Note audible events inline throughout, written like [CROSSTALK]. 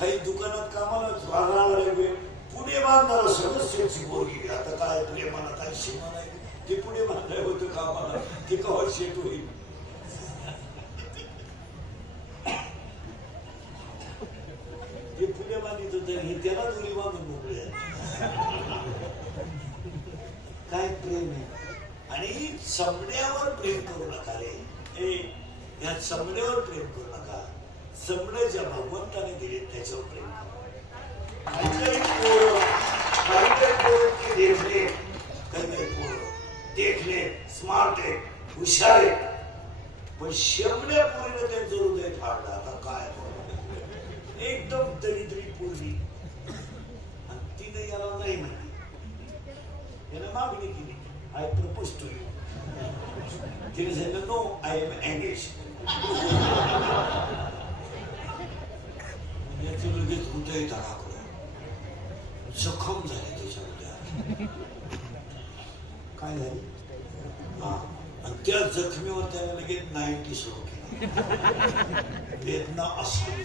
काही दुकानात कामाला राहणार वेळ पुणे बांधणारा सदस्याची बोलली आता काय प्रेमाला काय सीमा नाही. ते पुणे बांधाय होतं कामाला. ते कवा शेत होईल? ते पुणे बांधित होत हे त्याला दोरी बांधून मोकळे काय प्रेम आहे? आणि चमड्यावर प्रेम करू नका रे. ए या प्रेम करू नका. जमणं ज्या भगवंताने दिले त्याच्यावर प्रेम करा. काही काही पोरं काही पोरं ते देखले काही काही पोरं देखले स्मार्ट आहे हुशार आहे पण शेमड्या पोरीनं त्यांचं हृदय फाडलं. आता काय एकदम दरिद्री पोरगी आणि तिने याला नाही म्हणली. यानं मागणी केली. आय प्रपोज टू यू तिने सांगितलं नो आय एम एंगेज याचं लगेच हृदय धडाकलं जखम झाली त्याच्या हृदयात काय झाली हा आणि त्या जखमीवर त्याने लगेच नाईन्टी सुरू केली वेदना असली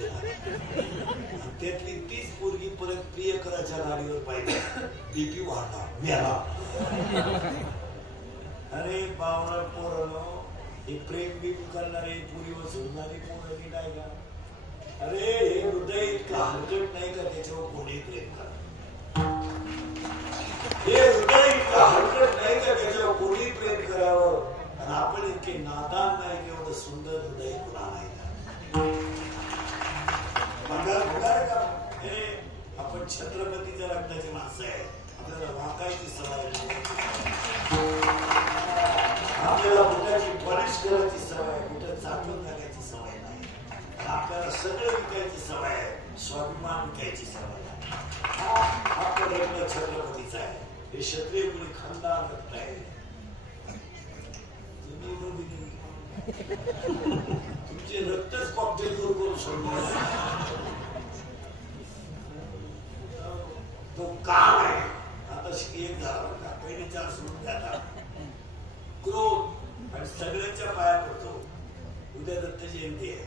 त्यातली तीच पोरगी परत प्रियकराच्या गाडीवर पाहिजे. बीपी वाढला. मेला. अरे बावळा पोरलो हे प्रेम बीम करणारे पुरीवर सोडणारी पोरणी नाही का? अरे हे हृदय इतकं हलकट नाही का? त्याच्यावर कोणी प्रेम करा हे हृदय इतकं हलकट नाही का? त्याच्यावर कोणी प्रेम करावं? आणि आपण इतके नादान नाही की? एवढं सुंदर आपण छत्रपतीच्या रक्ताची माणसं आहे आपल्याला वाकायची सवय आपल्याला बुटाची पॉलिश करायची सवय आहे. चांगलं टाकायची सवय नाही. आपल्याला सगळं विकायची सवय आहे. स्वाभिमान विकायची सवय आहे आपलं छत्रपतीचा आहे. हे क्षत्रिय कुणी खंदा रक्त आहे. तुम्ही तुमचे रक्तच कॉकटेल करून सोडणार सोडले तो काम आहे आता शिक- एक झाला बरं का पहिले चार सोडून द्या आता क्रोध आणि सगळ्यांच्या पाया पडतो उद्या दत्त जयंती आहे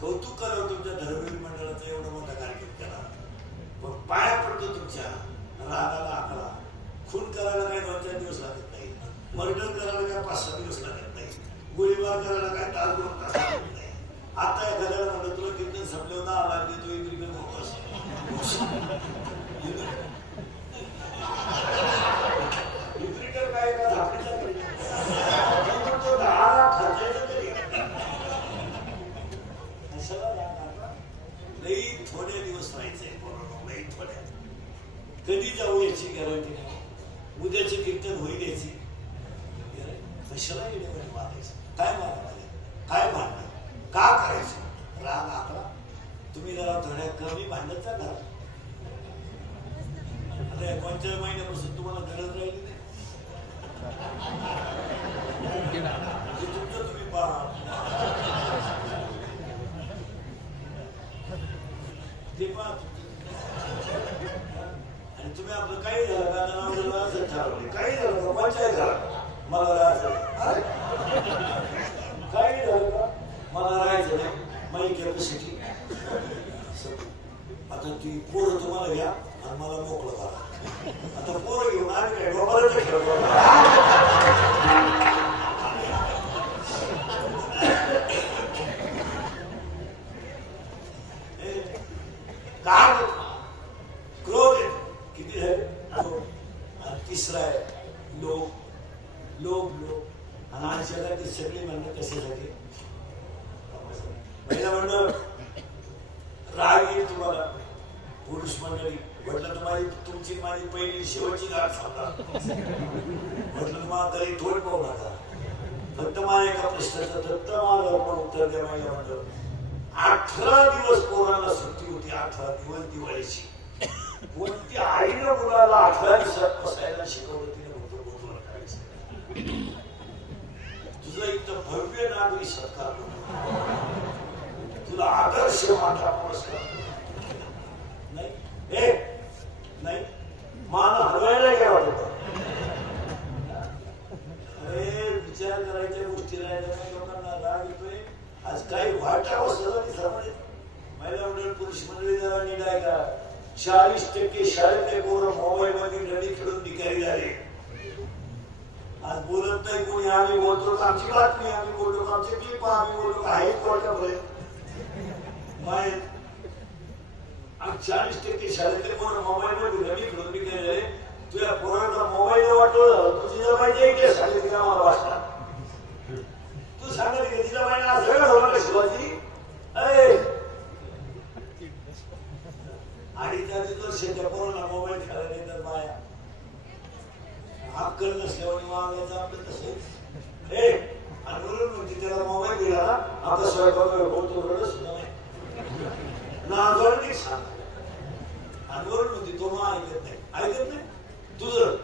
कौतुक करावं तुमच्या धर्मवीर मंडळाचा एवढा मोठा कार्यक्रम केला मग पाया पडतो तुमच्या रागाला आकला खून करायला काही दोन चार दिवस लागत नाही मर्डर करायला काय पाच सहा दिवस लागत नाही गोळीबार करायला काय तास दोन तास लागत नाही आता एखाद्याला म्हणलं तुला कीर्तन संपल्यावर दहा लाख देतो इंद्रिकन होतोस इंद्रिकन काय का झापडीचा तरी तो दहा लाख खर्चायचा तरी कशाला राग आता? लई थोडे दिवस व्हायचे कोरोना लई थोड्या. कधी जाऊ याची गॅरंटी नाही. उद्याचे कीर्तन होईल याची. कशाला येण्यावर मारायचं? काय मारा पाहिजे काय भांडणं? का करायचं? राग आपला तुम्ही जरा थोड्या कमी भांडत जा घरात आता कोणत्या महिन्यापासून तुम्हाला गरज राहिली नाही ते तुमचं तुम्ही पहा ते पहा तुमचं. आणि तुम्ही आपलं काही झालं का आता नवऱ्याला असं ठरवले काही झालं का पंचायत झालं मला राहायचं नाही. अरे? काही झालं का मला राहायचं नाही माझी कॅपॅसिटी आता ती पोरं तुम्हाला घ्या आणि मला मोकळं करा. आता पोरं घेऊन आम्ही काय डोक्याला खेळतो ए, काय क्रोध आहे किती झाले क्रोध. आणि तिसरा आहे लोभ लोभ लोभ आणि आज जगातील सगळी म्हणणं कशासाठी पहिला म्हणणं राग येईल तुम्हाला पुरुष मंडळी म्हटलं तुम्हाला तुमची माझी पहिली शेवटची गाठ सांगा म्हटलं तुम्हाला तरी थोड पाहू नका फक्त मला एका प्रश्नाचं दत्त मला पण उत्तर द्या महिला मंडळ अठरा दिवस पोरांना सुट्टी दिवस दिवाळीची. कोणती आईनं मुलाला आठव्या दिवसात बसायला शिकवलं तिने भरपूर भरपूर करायचं तुझं एक तर भव्य नागरी सत्कार तुला आदर्श माझा पुरस्कार नाही ए नाही मान हलवायला काय वाटत. अरे विचार करायच्या गोष्टी राहिल्या लोकांना राग येतोय. आज काही वाटा बसलं नाही मंडळ पुरुष मंडळी जरा नीट आहे का चाळीस टक्के शाळेतले पोरं मोबाईल मध्ये रडी खेळून भिकारी झाले. आज बोलत नाही कोणी आम्ही बोलतो आमची बातमी आम्ही बोलतो आमचे क्लिप आम्ही बोलतो आहे कोर्टापर्यंत माहीत? आणि चाळीस टक्के शाळेतले पोरं मोबाईल मध्ये रडी खेळून भिकारी झाले. तुझ्या पोरांचा मोबाईल वाटलं तुझी जर पाहिजे इथे शाळेत तिला वाटला वाचणार तू सांगत की तिला पाहिजे असं का झालं का शिवाजी अरे अडीच अडीच वर्ष त्या पोराला मोबाईल खेळायला देतात बाया अक्कल नसल्यावर वागायचं आपलं तसं आणि म्हणून म्हणते त्याला मोबाईल दिला. आता स्वयंपाक बोलतो रडत सुद्धा नाही. नाजवाड नाही सांग. आणि म्हणते तो मग ऐकत नाही. ऐकत नाही? तुझं?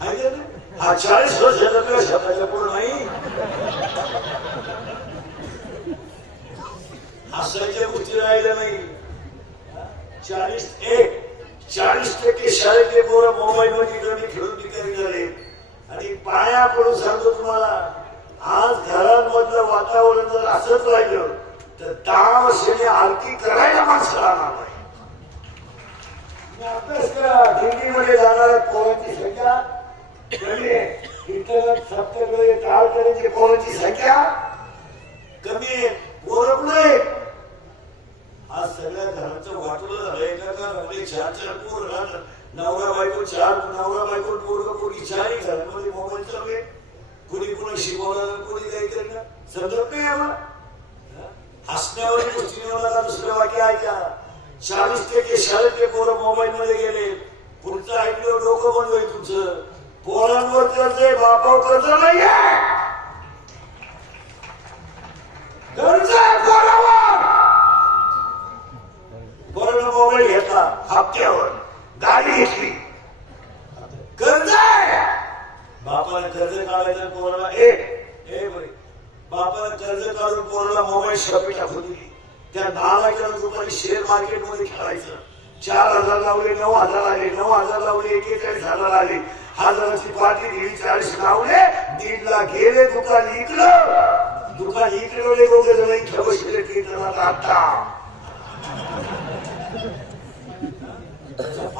ऐकत नाही? हा चाळीस वर्षाचा शब्दाच्या पूर्ण नाही. हसायच्या गोष्टी राहिल्या नाही. चाळीस एक चाळीस टक्के शाळेतले पोरं मोबाईल मध्ये गणी खेळून झाले. आणि पाया पडून सांगतो तुम्हाला आज घरांमधलं वातावरण जर असंच राहिलं तर दहा वर्षाने आरती करायला माणसं राहणार नाही. अभ्यास करा दिल्लीमध्ये जाणाऱ्या पोरांची संख्या. कमी आहे. कीर्तनात सप्तकडे टाळ करायची पोरांची संख्या कमी आहे. पोरं कुठे आज सगळ्या घराचं वाटलं झालंय का घरामध्ये चार चार पोर राहणार नवरा बायको चार नवरा बायको पोरग पोरी चारही घरामध्ये म्हणजे मोबाईल चालू आहे. कोणी कोणी शिकवणार कोणी काही करणं समजत नाही आम्हाला हसण्यावर गोष्टी दुसरं वाक्य ऐका. चाळीस टक्के शाळेत ते पोरं मोबाईल मध्ये गेले. पुढचं ऐकलं डोकं बंद होईल तुमचं. पोरांवर कर्ज आहे बापावर कर्ज नाही कर्ज आहे पोरावर. पोरानं मोबाईल घेतला हप्त्यावर. गाडी घेतली. कर्ज आहे. बापाला कर्ज काढायचं पोराला ए ए बरे बापाने कर्ज काढून पोराला मोबाईल शॉपी टाकून दिली. त्या दहा नावाच्या दुपारी शेअर मार्केटमध्ये खेळायचं. चार हजार लावले नऊ हजार आले नऊ हजार लावले एकेचाळीस हजार आले. हजाराची पार्टी दिली चाळीस लावले दीड लाख गेले दुकान इकडं. दुकान इकडे दोघे जण इथं बसले कीर्तनात आता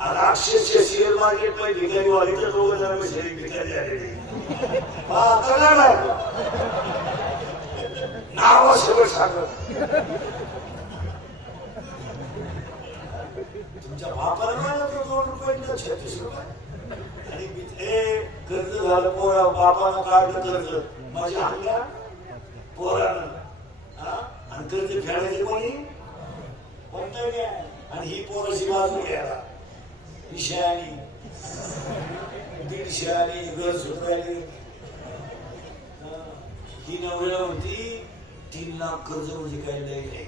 आजही अक्षरशः शेअर मार्केटमध्ये भिकारी व्हायचं दोघं जण बसले भिकारी झालेले चला ना. नाव सगळं सांगत तुमच्या बापाला दोन रुपये छत्तीस रुपये. आणि मी- ए कर्ज झालं पोरा बापानं काढलं कर्ज. माझ्या हल्ला पोरानं. हा? आणि कर्ज फेडायचे कोणी? कोणतं आणि ही पोराची बाजू घ्यायला ही शहाणी दीडशे आणि घर सुटायली ही नवऱ्याला होती तीन लाख कर्ज म्हणजे काय लय नाही.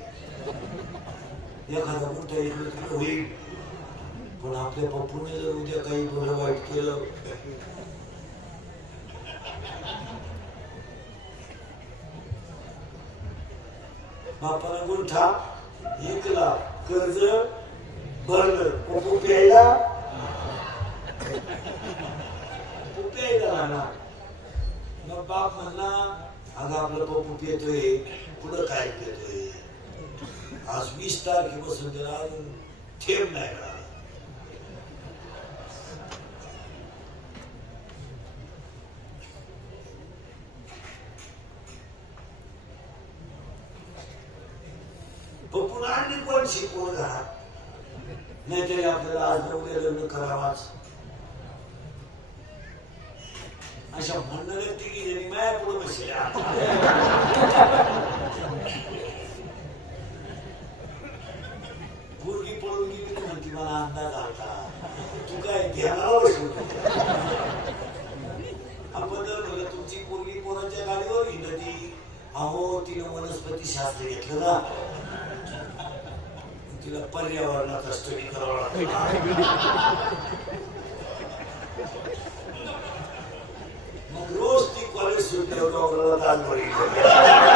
एखादा मोठा इकडे होईल. पण आपल्या पप्पूने जर उद्या काही बरं वाईट केलं. बापाला गुंठा एकला कर्ज भरलं. पप्पू राहणार मग बाप म्हणला अगं आपलं पप्पू पियतोय पुढं काय पियतोय आज वीस तारखेपासून त्याला अजून थेंब नाही मिळाला पप्पून आणली कोण शिकवून घरात नाहीतरी आपल्याला आज न उद्या लग्न करावाच. अशा म्हणणाऱ्या तिघी जणी माया पुढे बसल्या. पोरगी पळून गेली तर म्हणते मला अंदाज आलता. तू काय ध्यानाला आपण जर म्हणलं तुमची पोरगी पोराच्या गाडीवर घेतली अहो तिने वनस्पती शास्त्र घेतलं ना. तिला पर्यावरणाचा स्टडी करावा लागतो मग रोज ती कॉलेज सुटल्यावर डॉक्टरला दात बघितलं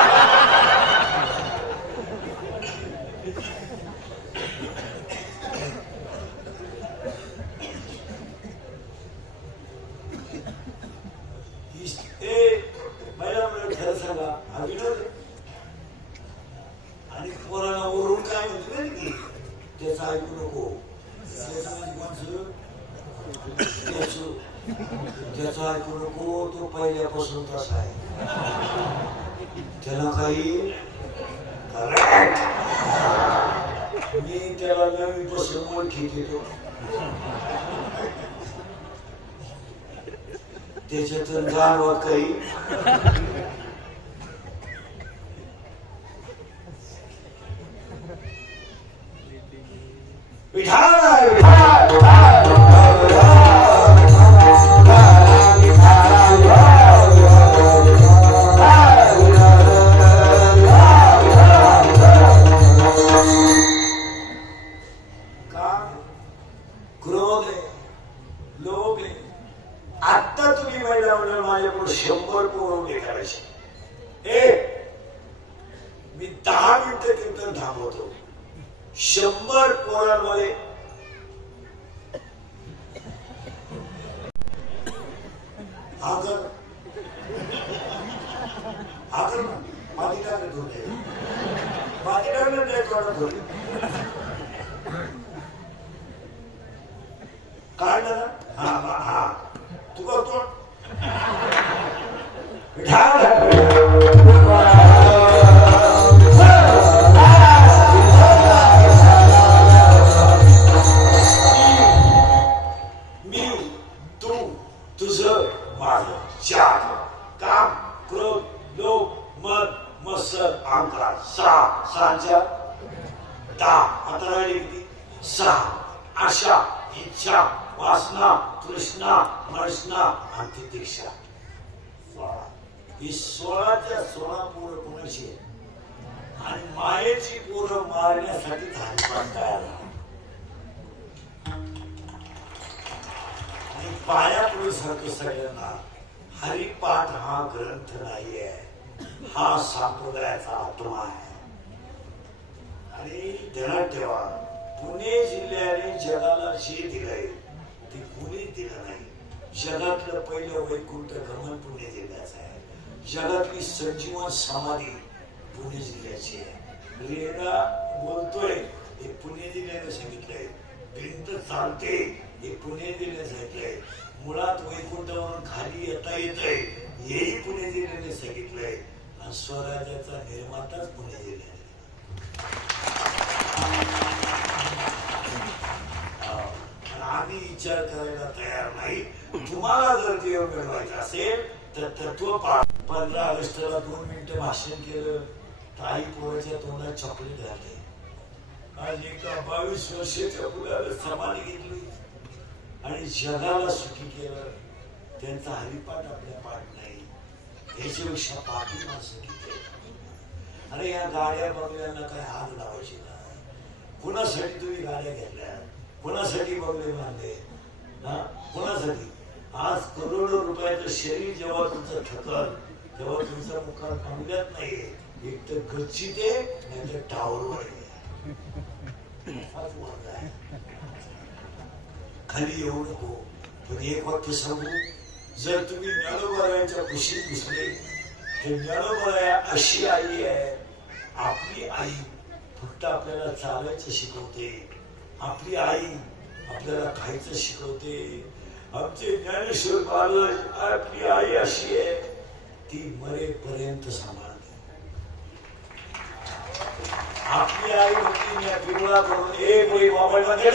[COUGHS] त्याचं त्याचं ऐकू नको तो पहिल्यापासून तसा आहे. त्याला काही मी त्याला नवीपासून ओळखी देतो. त्याच्यातून जाणवत काही. क्रोध आहे लोभ आहे आता तुम्ही महिला म्हणून माझ्याकडे शंभर पोरं उभे करायचे ए मी दहा मिनिटं कीर्तन थांबवतो शंभर पोरांमध्ये आगर आगर माती टाकत होते माती टाकलं नाही तुझं माझं चार. काम क्रोध लोभ मत मत्सर अहंकार सहा. सहाच्या? दहा. आता राहिली किती? सहा. आशा इच्छा वासना तृष्णा मर्षणा आणि तितिक्षा. सोळा. ही सोळाच्या सोळा पोरं कोणाची आणि मायेची पोरं मारण्यासाठी धानपाट तयार आणि पाया पुढे सांगतो सगळ्यांना हरिपाठ हा ग्रंथ नाही आहे हा संप्रदायाचा आत्मा आहे. आणि ध्यानात ठेवा पुणे जिल्ह्याने जगाला जे दिलंय ते कुणी दिलं नाही. जगातलं पहिलं वैकुंठ गमन पुणे जिल्ह्याचं आहे. जगातली संजीवन समाधी पुणे जिल्ह्याची आहे. रेडा बोलतोय हे पुणे जिल्ह्याने सांगितलंय. भिंत चालते. हे पुणे जिल्ह्याने सांगितलंय. मुळात वैकुंठावरून खाली येता येतंय. हेही पुणे जिल्ह्याने सांगितलंय. आणि स्वराज्याचा निर्माताच पुणे जिल्ह्याने. आम्ही विचार करायला तयार नाही. तुम्हाला जर देव मिळवायचं असेल तर तत्व पंधरा ऑगस्टला दोन मिनिटं भाषण केलं. ताई पोराच्या तोंडात चॉकलेट घातले आज एका बावीस वर्षाच्या मुलाला समाधी घेतली. आणि जगाला सुखी केलं. त्यांचा हरिपाठ आपल्या पाठ नाही. याच्यापेक्षा पाठी माणसं किती अरे या गाड्या बंगल्यांना काय हात लावायची नाही. कुणासाठी तुम्ही गाड्या घेतल्या? कुणासाठी बंगले बांधले? हा? कुणासाठी? आज करोडो रुपयाचं शरीर जेव्हा तुमचं थकल तेव्हा तुमचा मुखार बंगल्यात नाहीये. एक तर गच्चीत आहे नाही तर टावरवर आहे हाच मार्ग आहे खाली येऊ नको पण एक वाक्य सांगू. जर तुम्ही ज्ञानोबारायांच्या कुशीत घुसले तर ज्ञानोबराया अशी आई आहे. आपली आई फक्त आपल्याला चालायचं शिकवते. आपली आई आपल्याला खायचं शिकवते. आमचे ज्ञानेश्वर महाराज आपली आई अशी आहे. ती मरेपर्यंत सांभाळ आपली आई होती या पिवळा करून एक वेळी मोबाईल मध्ये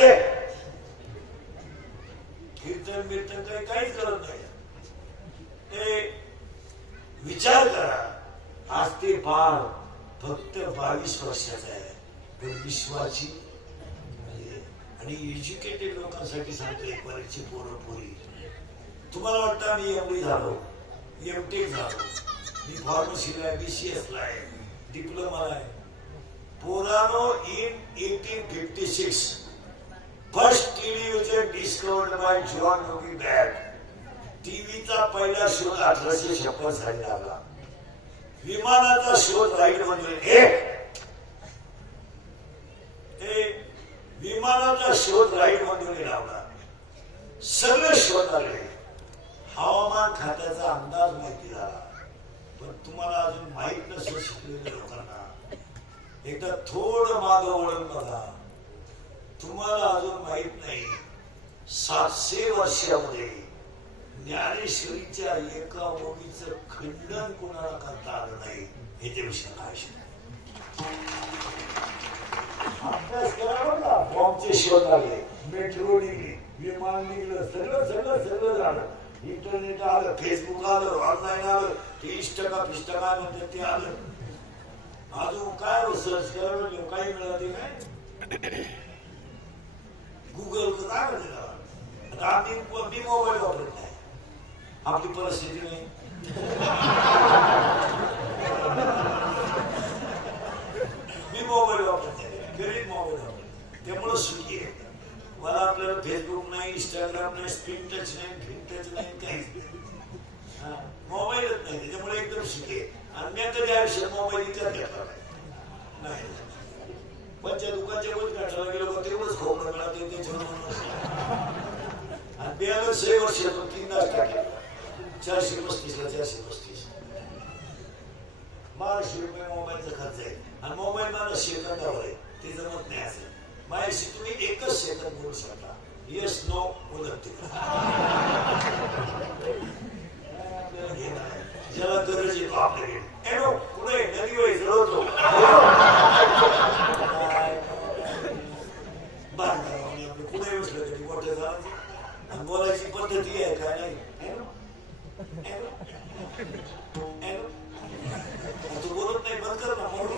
कीर्तन बिर्तन काही काहीच करत नाही. ते विचार करा. आज ते बाळ फक्त बावीस वर्षाचा आहे. पण विश्वाची आणि एज्युकेटेड लोकांसाठी सांगतोय एक पोरं पोरी. तुम्हाला वाटतं मी डी झालो एम टेक झालो. मी फार्मसीला आहे बी सी एसला आहे. डिप्लोमाला आहे. Purano in 1856. First television discovered by John Yogi Bad. टीव्हीचा पहिला शोध अठराशे छप्पन साली लागला. विमानाचा शोध राईट म्हणजे एक. विमानाचा शोध राईट म्हणजे लावला. सगळे शोध आले. हवामान खात्याचा अंदाज माहिती झाला. पण तुम्हाला अजून माहीत नसेल शिकलेल्या लोकांना. एकदा थोडं माग वळण बघा. तुम्हाला अजून माहीत नाही सातशे वर्षामध्ये ज्ञानेश्वरीच्या एका मुलीच खंडन कोणाला करता आलं नाही ह्याच्याविषयी काय शिकलं अभ्यास करा का. बॉम्बचे शोध आले मेट्रो निघली विमान निघलं सगळं सगळं सगळं झालं. इंटरनेट आलं फेसबुक आलं ऑनलाईन आलं ते इष्टका फिष्टका म्हणतात ते आलं. अजून काय सर्च करायला काही मिळाले काय? गुगल काय म्हणते आता आम्ही मी मोबाईल वापरत नाही. आपली परिस्थिती नाही. मी मोबाईल वापरते गरीब मोबाईल वापरते त्यामुळं सुखी आहे. मला आपल्याला फेसबुक नाही इंस्टाग्राम नाही स्क्रीन टच नाही फिन टच नाही काहीच नाही. हा, मोबाईलच नाही. त्याच्यामुळे एकदम सुखी आहे. आणि मी तरी आयुष्यात मोबाईल विकत घेतला. नाही. पंचायत पंच्या दुकानच्या वर गाठायला गेलो का तेवढंच खोबरं मिळालं त्याच्यावर आणि बियाणं सहा वर्षातून तीनदाच टाकले चारशे पस्तीसला चारशे पस्तीस. बाराशे रुपये मोबाईलचा खर्च आहे. आणि मोबाईल मला सेकंदावर आहे. ते जमत नाही असेल माझ्याशी तुम्ही एकच सेकंद बोलू शकता. येस नो उलटते. ज्याला गरज आहे तो आपल्याकडे एनो पुढे नदी वय जळवतो बांधकामाने आपलं पुढे बसलं कधी मोठं झालं आणि बोलायची पद्धती आहे काय नाही एनो एनो एनो तू बोलत नाही बंद कर ना म्हणून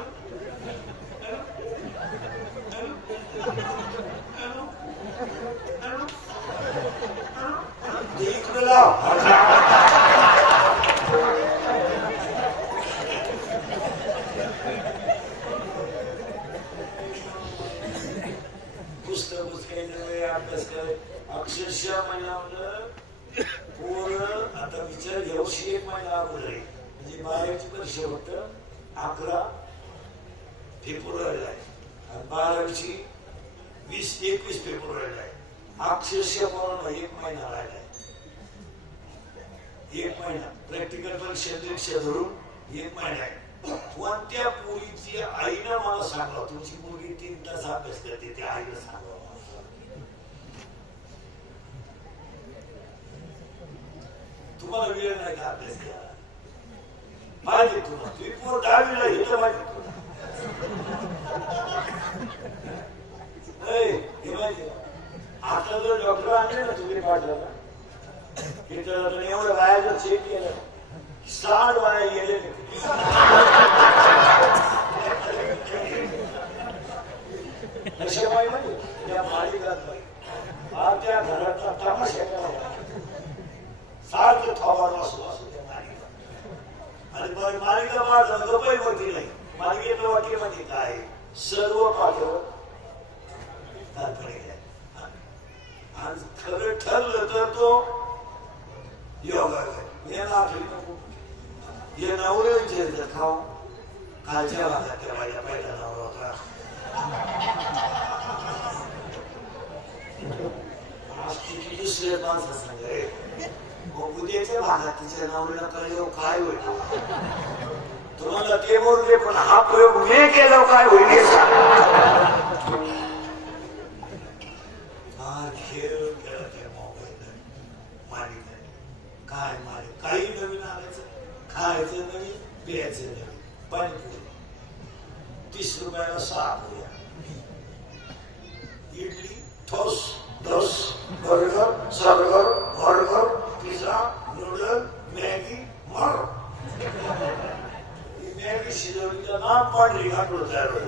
ते इकडे लाव पुस्तक पुस्तकायचं वेळ अभ्यास करे अक्षरशः महिन्यावर पोरं आता विचार यावर्षी एक महिना अगोदर आहे म्हणजे बारावीची परीक्षा फक्त अकरा फेब्रुवारीला आहे आणि बारावीची वीस एकवीस फेब्रुवारीला आहे अक्षरशः पोरांना एक महिना राहिला आहे एक महिना. प्रॅक्टिकल परीक्षा परीक्षा धरून एक महिना आहे. कोणत्या पोरीची आईनं मला सांगा तुमची मुलगी तीन तास अभ्यास करते त्या आईनं सांगा तुम्हाला वेळ नाही का अभ्यास करा पाहिजे तुला तुम्ही पोर दहावीला इथं माहिती तुला हे माहिती आता जर डॉक्टर आणले ना तुम्ही पाठवला हे तर आता एवढं बाहेर केलं साठ बाया गेले. नशेबाई म्हणजे त्या मालिकात त्या घराचा तमाशा करावा सारखं असतो त्या मालिका आणि मग मालिका माझा नाही. मालिकेतलं वाक्य म्हणजे काय? सर्व पाठव. तात्पर्य आणि खरं ठरलं तर तो योगा आहे. हे नाव नको. हे विचारतात खाऊ कालच्या भागात त्या माझ्या पहिला नवरा होता दुसऱ्या माणसं सांगे मग उद्याच्या भागात तिच्या नवऱ्याला कळल्यावर काय होईल तुम्हाला ते बोलले पण हा प्रयोग मी केल्यावर काय होईल हे सांगा. हा खेळ खेळत आहे मोबाईल मालिका काय मालिक काही नवीन आणायचं खायचं नवीन प्यायचं नवीन पाणीपुरी तीस रुपयाला सहा पुऱ्या इडली ठोस ढोस बर्गर सर्गर बर्गर पिझ्झा नूडल मॅगी मर मॅगी शिजवली तर नाम पांढरी घाटलं तयार होईल.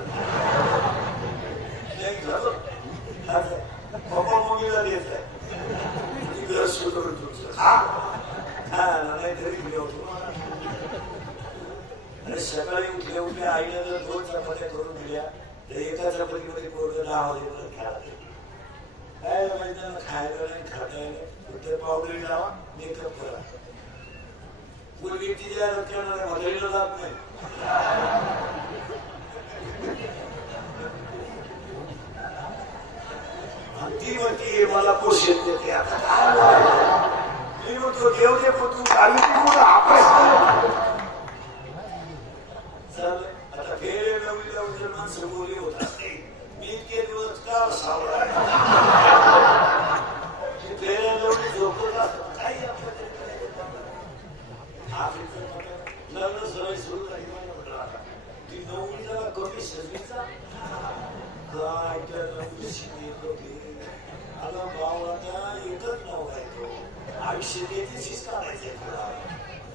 पप्पा मम्मीला देत आहे. घर सुधरून तुमचं. हा? आणि सकाळी उठल्या उठल्या आईला जर दोन चपात्या करून दिल्या तर एका चपातीमध्ये पोरग दहा वाजेपर्यंत खेळा काय माहिती खायला नाही खाता नाही कुठे लावा मेकअप करा पूर्वी तिच्या रक्ताना म्हातारीला जात नाही आणि ती म्हणते "हे मला पोषण देते आता. काय बोलायचं?" मी देव दे पण तू आपण चालेल. आता वेळ नवीन नवीन माणसं बोली होत असते मी इतके दिवस का सावळा ते फेऱ्या नवीन झोपत असतात काही आपलं तरी करायचं. आपली तर आता लग्न सवय सुरू झाली मला म्हटलं आता. ती नवरी जरा कमी सजवीचा काय त्या नवरी शिकली कमी अगं भाऊ आता एकच नाव आहे तो आयुष्य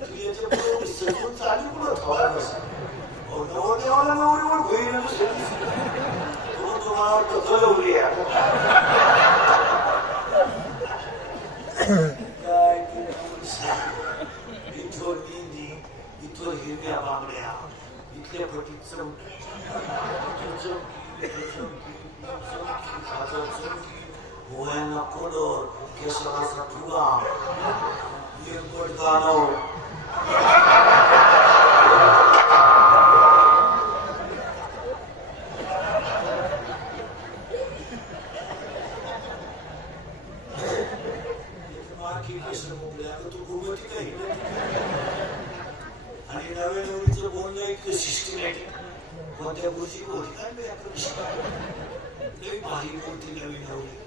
तू याच्यापुढे चालू थोडा नवरदेवाला नवरीवर होईल तो तुम्हाला वाटतं जलवली काय इथं इथं हिरव्या बांगड्या इथल्या फटीत चमकी चमकी, चमकी, चमकी, चमकी, कोडर केसाचा फुगा एक पट गाणं माखी केस मोकळे अगं तू घुमती काही आणि नव्या नवरीचं बोलणं इतकं सिस्टमॅटिक कोणत्या गोष्टी होती काय मी आपण लई भारी बोलती नवी नवरी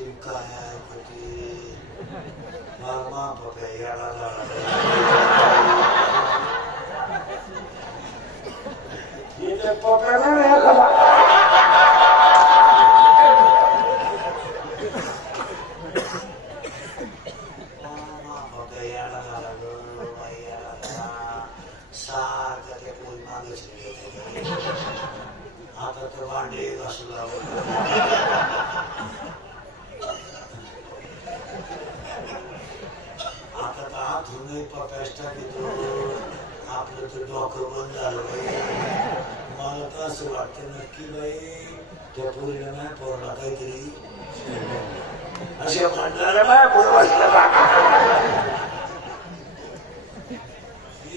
सांगते काय ऐकते मामा पप्प्या त्या पोरीला नाही पोरला काहीतरी अशा म्हणणाऱ्या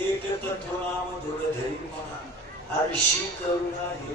एक तत्व नाम धुर म्हणा हर्षी करुणा हे.